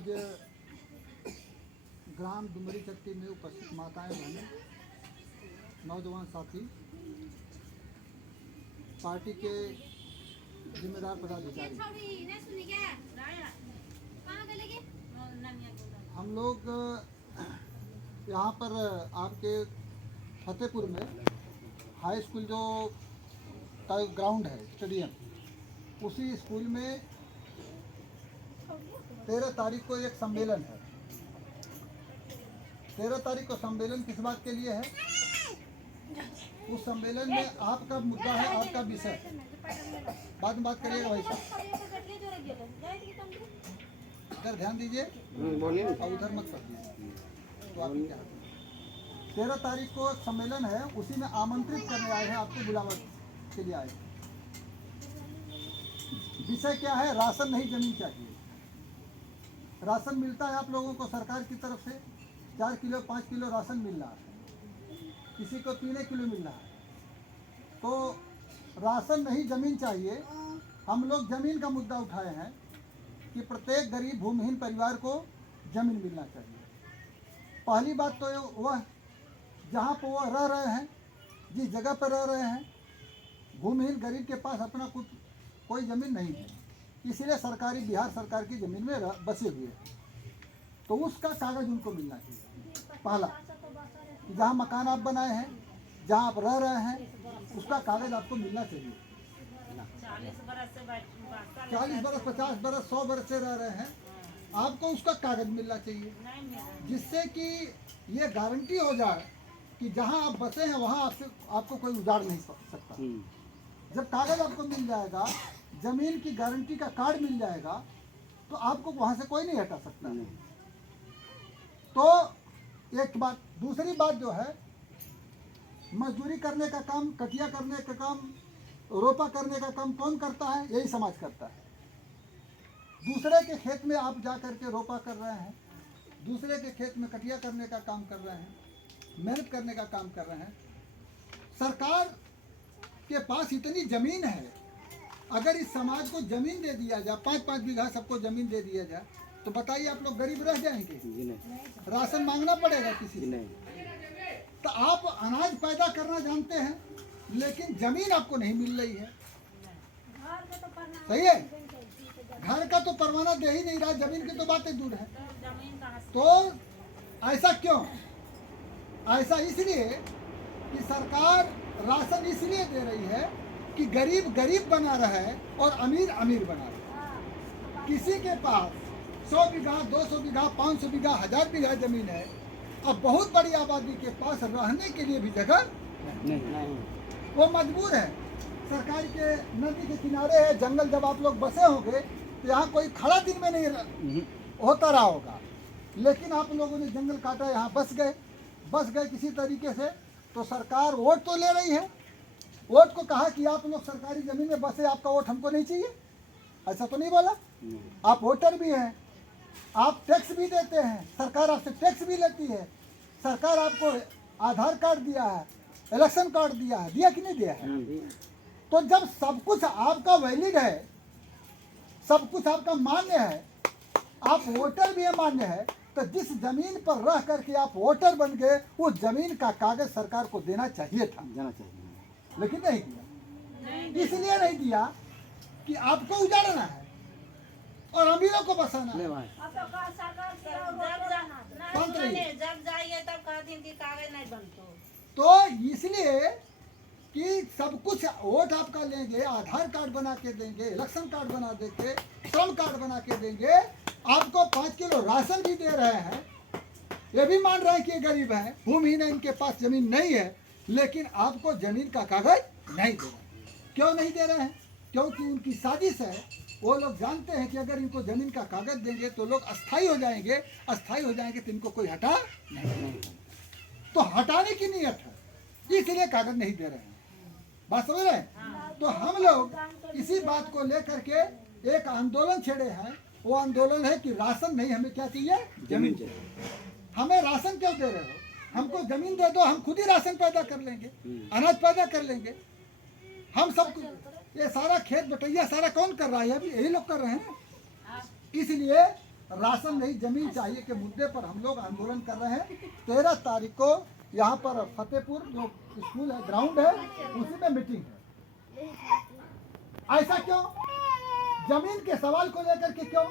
आज ग्राम डुमरी चट्टी में उपस्थित माताएं बहनें, नौजवान साथी, पार्टी के जिम्मेदार पदाधिकारी, हम लोग यहाँ पर आपके फतेहपुर में हाई स्कूल जो ग्राउंड है, स्टेडियम, उसी स्कूल में 13 तारीख को एक सम्मेलन है। 13 तारीख को सम्मेलन किस बात के लिए है? उस सम्मेलन में आपका मुद्दा है, आपका विषय, बाद में बात करिएगा भाई साहब, इधर ध्यान दीजिए और उधर मत कर दीजिए। तो आप क्या 13 तारीख को सम्मेलन है, उसी में आमंत्रित करने आए हैं, आपको बुलावा के लिए आए हैं। विषय क्या है? राशन नहीं, जमीन चाहिए। राशन मिलता है आप लोगों को सरकार की तरफ से, 4 किलो 5 किलो राशन मिल रहा है, किसी को 3 किलो मिल रहा है। तो राशन नहीं, जमीन चाहिए। हम लोग जमीन का मुद्दा उठाए हैं कि प्रत्येक गरीब भूमिहीन परिवार को जमीन मिलना चाहिए। पहली बात तो वह जहाँ पर वह रह रहे हैं, जिस जगह पर रह रहे हैं, भूमिहीन गरीब के पास अपना कुछ कोई ज़मीन नहीं है, इसलिए सरकारी बिहार सरकार की ज़मीन में बसे हुए हैं। तो उसका कागज़ उनको मिलना चाहिए। पहला, जहाँ मकान आप बनाए हैं, जहाँ आप रह रहे हैं, उसका कागज़ आपको मिलना चाहिए। 40 बरस 50 बरस 100 बरस से रह रहे हैं, आपको उसका कागज़ मिलना चाहिए, जिससे कि ये गारंटी हो जाए कि जहाँ आप बसे हैं वहाँ आपको कोई उजाड़ नहीं सकता। जब कागज़ आपको मिल जाएगा, ज़मीन की गारंटी का कार्ड मिल जाएगा, तो आपको वहाँ से कोई नहीं हटा सकता है। तो एक बात। दूसरी बात जो है, मजदूरी करने का काम, कटिया करने का काम, रोपा करने का काम कौन करता है? यही समाज करता है। दूसरे के खेत में आप जा कर के रोपा कर रहे हैं, दूसरे के खेत में कटिया करने का काम कर रहे हैं, मेहनत करने का काम कर रहे हैं। सरकार के पास इतनी ज़मीन है, अगर इस समाज को ज़मीन दे दिया जाए, 5-5 बीघा सबको ज़मीन दे दिया जाए, तो बताइए आप लोग गरीब रह जाएंगे? राशन मांगना पड़ेगा किसी से। तो आप अनाज पैदा करना जानते हैं, लेकिन ज़मीन आपको नहीं मिल रही है। सही है? घर का तो परवाना दे ही नहीं रहा, ज़मीन की तो बातें दूर है। तो ऐसा क्यों? ऐसा इसलिए कि सरकार राशन इसलिए दे रही है कि गरीब गरीब बना रहे और अमीर अमीर बना रहे। किसी के पास 100 बीघा 200 बीघा 500 बीघा 1000 बीघा ज़मीन है, अब बहुत बड़ी आबादी के पास रहने के लिए भी जगह नहीं, वो मजबूर है। सरकार के नदी के किनारे है जंगल, जब आप लोग बसे होंगे तो यहाँ कोई खड़ा दिन में नहीं होता रहा होगा, लेकिन आप लोगों ने जंगल काटा, यहाँ बस गए किसी तरीके से। तो सरकार वोट तो ले रही है, वोट को कहा कि आप लोग सरकारी ज़मीन में बसे, आपका वोट हमको नहीं चाहिए, ऐसा तो नहीं बोला। आप वोटर भी हैं, आप टैक्स भी देते हैं, सरकार आपसे टैक्स भी लेती है, सरकार आपको आधार कार्ड दिया है, इलेक्शन कार्ड दिया कि नहीं दिया है? तो जब सब कुछ आपका वैलिड है, सब कुछ आपका मान्य है, आप वोटर भी मान्य है, तो जिस जमीन पर रह करके आप वोटर बन गए, उस जमीन का कागज सरकार को देना चाहिए था, लेकिन नहीं दिया। इसलिए नहीं दिया कि आपको उजाड़ना है और अमीरों को बसाना है। तो इसलिए कि सब कुछ वोट आपका लेंगे, आधार कार्ड बना के देंगे, इलेक्शन कार्ड बना देंगे, श्रम कार्ड बना के देंगे, आपको 5 किलो राशन भी दे रहे हैं, ये भी मान रहे हैं कि ये गरीब है, भूमिहीन है, इनके पास जमीन नहीं है, लेकिन आपको जमीन का कागज नहीं दे रहे। क्यों नहीं दे रहे हैं? क्योंकि उनकी साजिश है। वो लोग जानते हैं कि अगर इनको जमीन का कागज देंगे तो लोग अस्थायी हो जाएंगे, अस्थायी हो जाएंगे तो इनको कोई हटा नहीं, तो हटाने की नीयत है, इसलिए कागज नहीं दे रहे हैं। बात समझ रहे हैं? तो हम लोग इसी बात को लेकर के एक आंदोलन छेड़े हैं। वो आंदोलन है कि राशन नहीं, हमें क्या चाहिए? जमीन चाहिए। हमें राशन क्यों दे रहे हो? हमको जमीन दे दो, हम खुद ही राशन पैदा कर लेंगे, अनाज पैदा कर लेंगे। हम सब ये सारा खेत बटैया सारा कौन कर रहा है? अभी यही लोग कर रहे हैं। इसलिए राशन नहीं जमीन चाहिए के मुद्दे पर हम लोग आंदोलन कर रहे हैं। 13 तारीख को यहाँ पर फतेहपुर जो स्कूल है, ग्राउंड है, उसी में मीटिंग है। ऐसा क्यों? जमीन के सवाल को लेकर के क्यों?